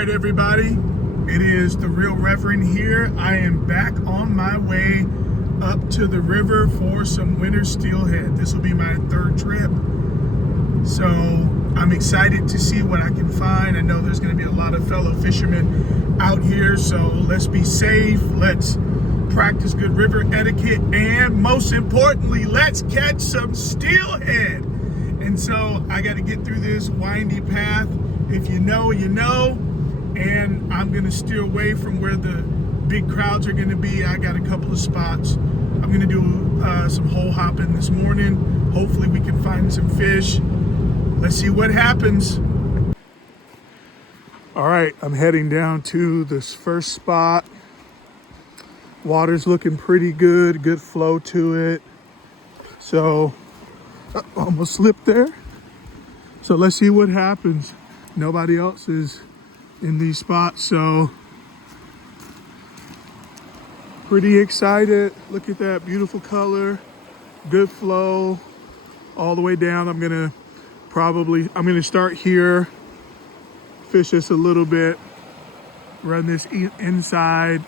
right, everybody, it is the Real Reverend here. I am back on my way up to the river for some winter steelhead. This will be my third trip, so I'm excited to see what I can find. I know there's going to be a lot of fellow fishermen out here, so let's be safe, let's practice good river etiquette, and most importantly, let's catch some steelhead. And so I got to get through this windy path. If you know, you know. And I'm gonna steer away from where the big crowds are gonna be. I got a couple of spots. I'm gonna do some hole hopping this morning. Hopefully we can find some fish. Let's see what happens. All right, I'm heading down to this first spot. Water's looking pretty good, good flow to it. So, almost slipped there. So let's see what happens. Nobody else is in these spots, so pretty excited. Look at that beautiful color, good flow all the way down. I'm gonna start here, fish this a little bit, run this inside,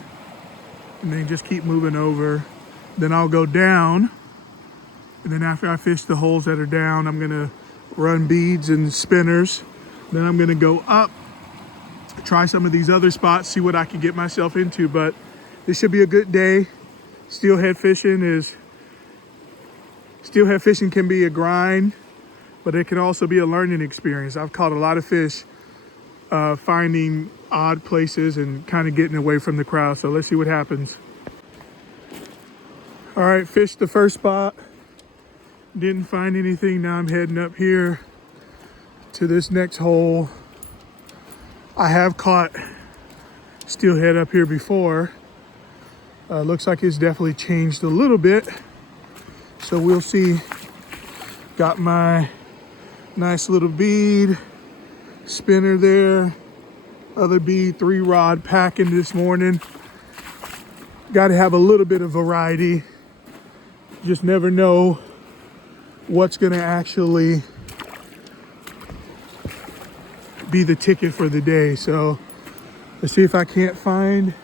and then just keep moving over. Then I'll go down, and then after I fish the holes that are down, I'm gonna run beads and spinners. Then I'm gonna go up, try some of these other spots, see what I can get myself into. But this should be a good day. Steelhead fishing can be a grind, but it can also be a learning experience. I've caught a lot of fish finding odd places and kind of getting away from the crowd. So let's see what happens. All right, fished the first spot. Didn't find anything. Now I'm heading up here to this next hole. I have caught steelhead up here before. Looks like it's definitely changed a little bit. So we'll see. Got my nice little bead, spinner there, other bead, 3-rod packing this morning. Got to have a little bit of variety. Just never know what's gonna actually be the ticket for the day. So let's see if I can't find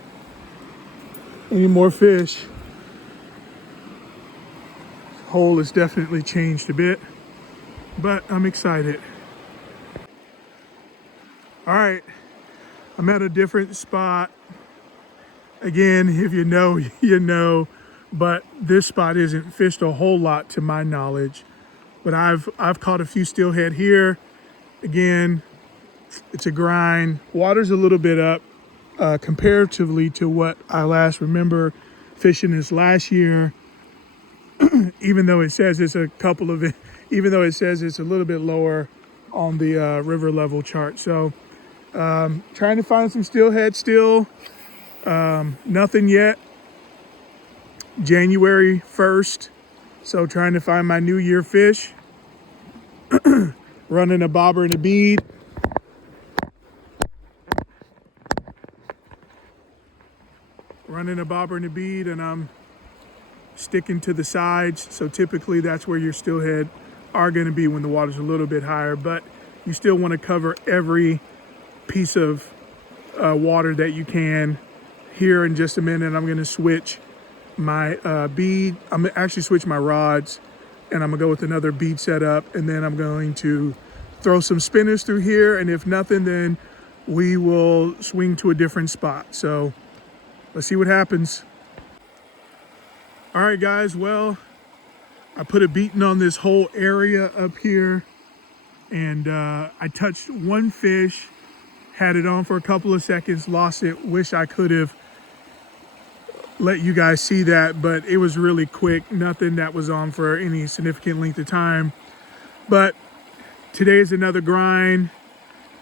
any more fish. Hole has definitely changed a bit, but I'm excited. All right, I'm at a different spot. Again, if you know, you know, but this spot isn't fished a whole lot to my knowledge. But I've caught a few steelhead here. Again, it's a grind. Water's a little bit up comparatively to what I last remember fishing this last year. Even though it says it's a little bit lower on the river level chart. So trying to find some steelhead still. Nothing yet. January 1st. So trying to find my New Year fish. Running a bobber and a bead. And I'm sticking to the sides. So typically that's where your steelhead are going to be when the water's a little bit higher, but you still want to cover every piece of water that you can. Here in just a minute, I'm going to switch my bead. I'm going to actually switch my rods, and I'm going to go with another bead setup, and then I'm going to throw some spinners through here, and if nothing, then we will swing to a different spot. So let's see what happens. All right, guys, well, I put a beating on this whole area up here, and I touched one fish, had it on for a couple of seconds, lost it. Wish I could have let you guys see that, but it was really quick. Nothing that was on for any significant length of time. But today is another grind.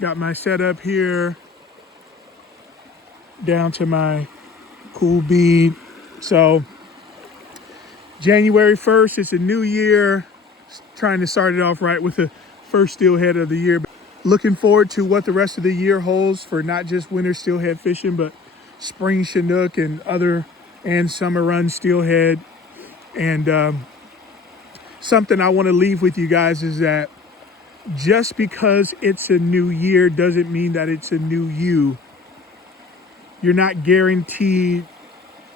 Got my setup here, down to my cool bead. So January 1st, it's a new year. Trying to start it off right with the first steelhead of the year. Looking forward to what the rest of the year holds for not just winter steelhead fishing, but spring Chinook and summer run steelhead. And something I want to leave with you guys is that just because it's a new year doesn't mean that it's a new you. You're not guaranteed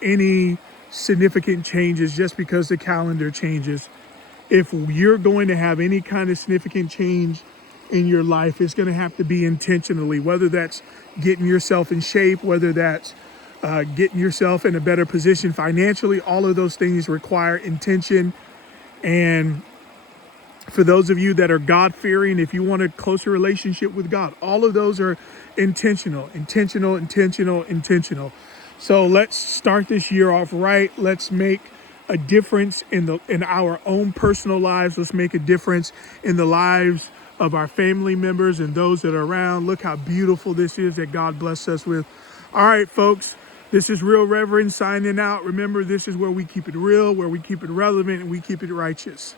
any significant changes just because the calendar changes. If you're going to have any kind of significant change in your life, it's going to have to be intentionally, whether that's getting yourself in shape, whether that's getting yourself in a better position financially. All of those things require intention. And for those of you that are God-fearing, if you want a closer relationship with God, all of those are intentional. So let's start this year off right. Let's make a difference in our own personal lives. Let's make a difference in the lives of our family members and those that are around. Look how beautiful this is that God blessed us with. All right, folks, this is Real Reverend signing out. Remember, this is where we keep it real, where we keep it relevant, and we keep it righteous.